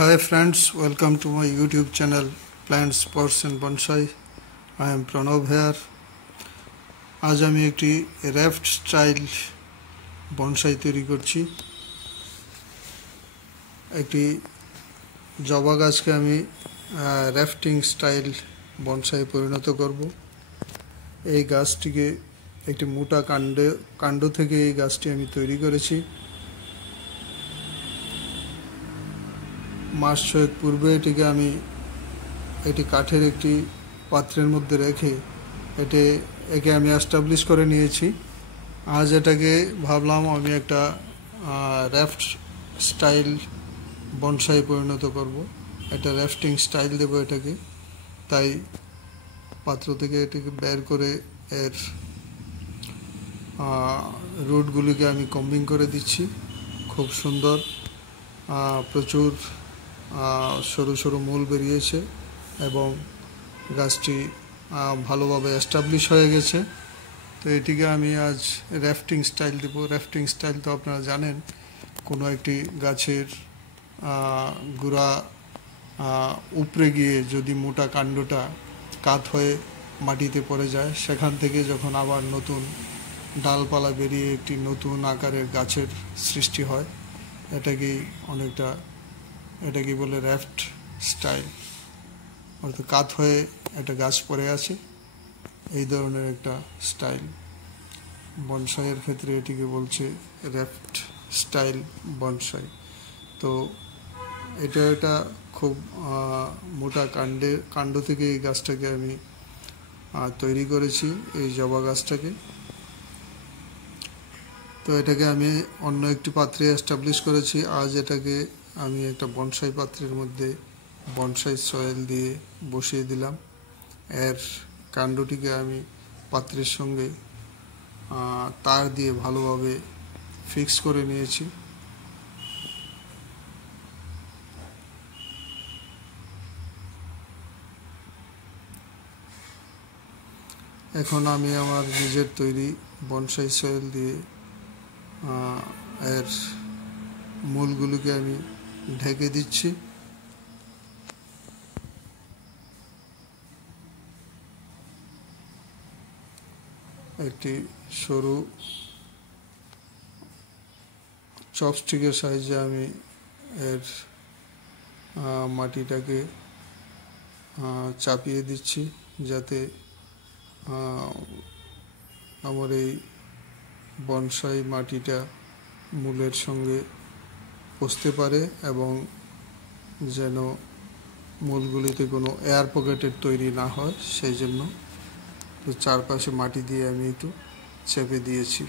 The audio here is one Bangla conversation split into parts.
Hi friends, welcome to my YouTube channel Plants, Pots and Bonsai. I am Pranav here. আজ আমি একটি র্যাফট স্টাইল বনসাই তৈরি করছি। একটি জবা গাছকে আমি র্যাফটিং স্টাইল বনসাই পরিণত করব। এই গাছটিকে একটি মোটা কাণ্ড থেকে এই গাছটি আমি তৈরি করেছি। মাস 6 পূর্বে এটিকে আমি এটি কাঠের একটি পাত্রের মধ্যে রেখে একে আমি এস্টাবলিশ করে নিয়েছি। আজ এটাকে ভাবলাম আমি একটা র্যাফট স্টাইল বনসাই পরিণত করব, একটা র্যাফটিং স্টাইল দেব এটাকে। তাই পাত্র থেকে এটাকে বের করে এর রুটগুলিকে আমি কম্বিং করে দিচ্ছি। খুব সুন্দর, প্রচুর সরু সরু মূল বেরিয়েছে এবং গাছটি ভালোভাবে এস্টাবলিশ হয়ে গেছে। তো এটিকে আমি আজ র্যাফটিং স্টাইল দেব। র্যাফটিং স্টাইল তো আপনারা জানেন, কোনো একটি গাছের গোড়া উপড়ে গিয়ে যদি মোটা কাণ্ডটা কাত হয়ে মাটিতে পড়ে যায়, সেখান থেকে যখন আবার নতুন ডালপালা বেরিয়ে একটি নতুন আকারের গাছের সৃষ্টি হয়, এটাকেই বলে র্যাফট স্টাইল। অর্থাৎ কাত হয়ে একটা গাছ পড়ে আছে, এই ধরনের একটা স্টাইল। বনসাইয়ের ক্ষেত্রে এটিকে বলছে র্যাফট স্টাইল বনসাই। তো এটা খুব মোটা কাণ্ড থেকে এই গাছটাকে আমি তৈরি করেছি, এই জবা গাছটাকে। তো এটাকে আমি অন্য একটি পাত্রে এস্টাবলিশ করেছি। আজ এটাকে আমি একটা বনসাই পাত্রের মধ্যে বনসাই সয়েল দিয়ে বসিয়ে দিলাম। এর কাণ্ডটিকে আমি পাত্রের সঙ্গে তার দিয়ে ভালোভাবে ফিক্স করে নিয়েছি। এখন আমি আমার নিজের তৈরি বনসাই সয়েল দিয়ে এর মূলগুলোকে আমি ঢেকে দিচ্ছি। একটি সরু চপস্টিকের সাহায্যে আমি এর মাটিটাকে চাপিয়ে দিচ্ছি, যাতে আমার এই বনসাই মাটিটা মূলের সঙ্গে বসতে পারে এবং যেন মূলগুলিতে কোনো এয়ার পকেটের তৈরি না হয়, সেই জন্য তো চারপাশে মাটি দিয়ে আমি একটু চেপে দিয়েছি।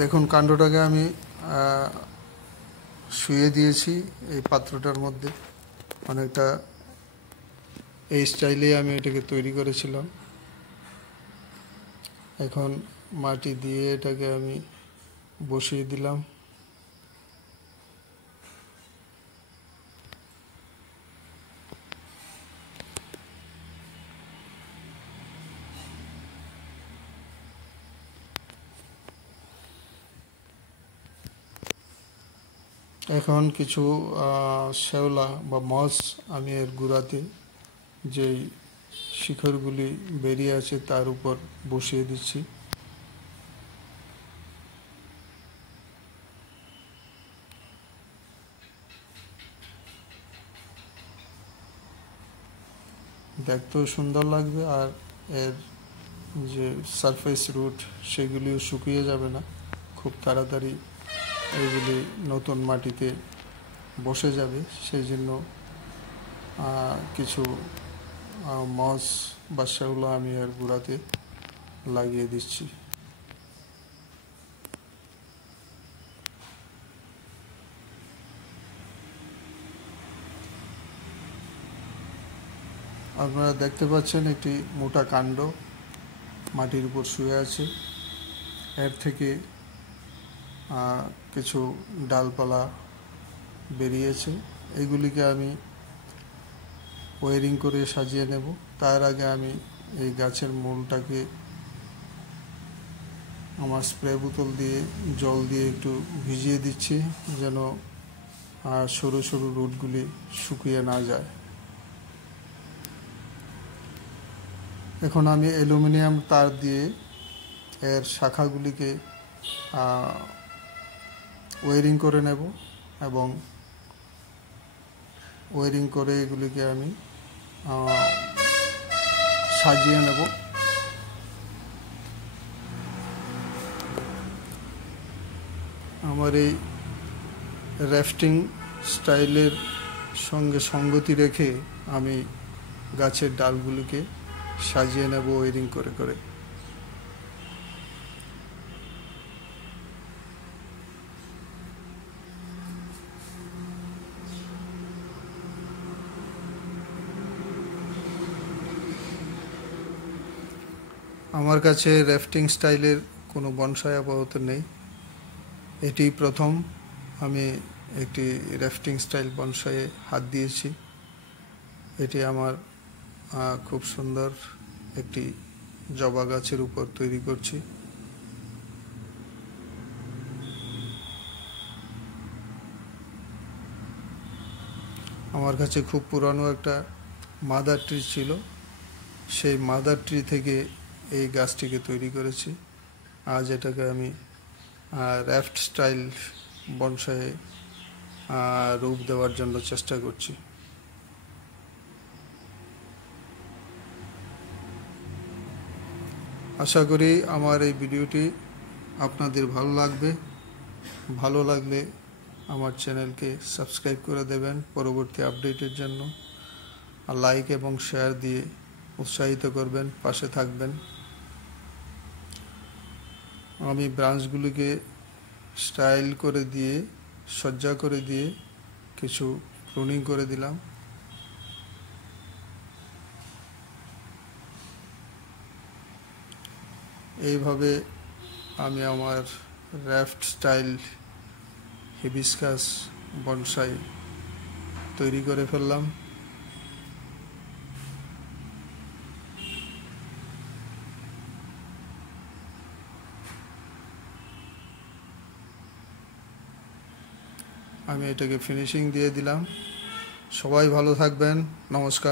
দেখুন, কাণ্ডটাকে আমি শুয়ে দিয়েছি এই পাত্রটার মধ্যে। অনেকটা এই স্টাইলে আমি এটাকে তৈরি করেছিলাম। এখন মাটি দিয়ে এটাকে আমি বসিয়ে দিলাম। এখন কিছু শ্যাওলা বা মস আমি এর গোড়াতে, যেই শিকড়গুলি বেরিয়ে আছে তার উপর বসিয়ে দিচ্ছি। দেখতেও সুন্দর লাগবে, আর এর যে সারফেস রুট সেগুলিও শুকিয়ে যাবে না, খুব তাড়াতাড়ি এগুলি নতুন মাটিতে বসে যাবে। সেই জন্য কিছু মস বা শ্যাওলা আমি এর গোড়াতে লাগিয়ে দিচ্ছি। আপনারা দেখতে পাচ্ছেন একটি মোটা কাণ্ড মাটির উপর শুয়ে আছে। এর থেকে কিছু ডালপালা বেরিয়েছে। এগুলিকে আমি ওয়ারিং করে সাজিয়ে নেব। তার আগে আমি এই গাছের মূলটাকে আমার স্প্রে বোতল দিয়ে জল দিয়ে একটু ভিজিয়ে দিচ্ছি যেন সরু সরু রুটগুলি শুকিয়ে না যায়। এখন আমি অ্যালুমিনিয়াম তার দিয়ে এর শাখাগুলিকে ওয়ারিং করে নেব এবং ওয়ারিং করে এগুলিকে আমি সাজিয়ে নেব। আমার এই র্যাফটিং স্টাইলের সঙ্গে সঙ্গতি রেখে আমি গাছের ডালগুলিকে সাজিয়ে নেব ওয়ারিং করে করে। আমার কাছে র্যাফটিং স্টাইলের কোনো বনসাই আপাতত নেই, এটি প্রথম আমি একটি র্যাফটিং স্টাইল বনসাইয়ে হাত দিয়েছি। এটি আমার খুব সুন্দর একটি জবা গাছের উপর তৈরি করছি। আমার কাছে খুব পুরানো একটা মাদার ট্রি ছিল, সেই মাদার ট্রি থেকে এই গাছটিকে তৈরি করেছি। আজ এটাকে আমি র্যাফট স্টাইল বনসাইয়ে রূপ দেওয়ার জন্য চেষ্টা করছি। আশা করি আমার এই ভিডিওটি আপনাদের ভালো লাগবে। ভালো লাগলে আমার চ্যানেলকে সাবস্ক্রাইব করে দেবেন পরবর্তী আপডেটের জন্য, আর লাইক এবং শেয়ার দিয়ে উৎসাহিত করবেন, পাশে থাকবেন। আমি ব্রাঞ্চগুলিকে স্টাইল করে দিয়ে সজ্জা করে দিয়ে কিছু প্রুনিং করে দিলাম। এইভাবে আমি আমার র্যাফট স্টাইল হিবিস্কাস বনসাই তৈরি করে ফেললাম। আমি এটাকে ফিনিশিং দিয়ে দিলাম। সবাই ভালো থাকবেন। নমস্কার।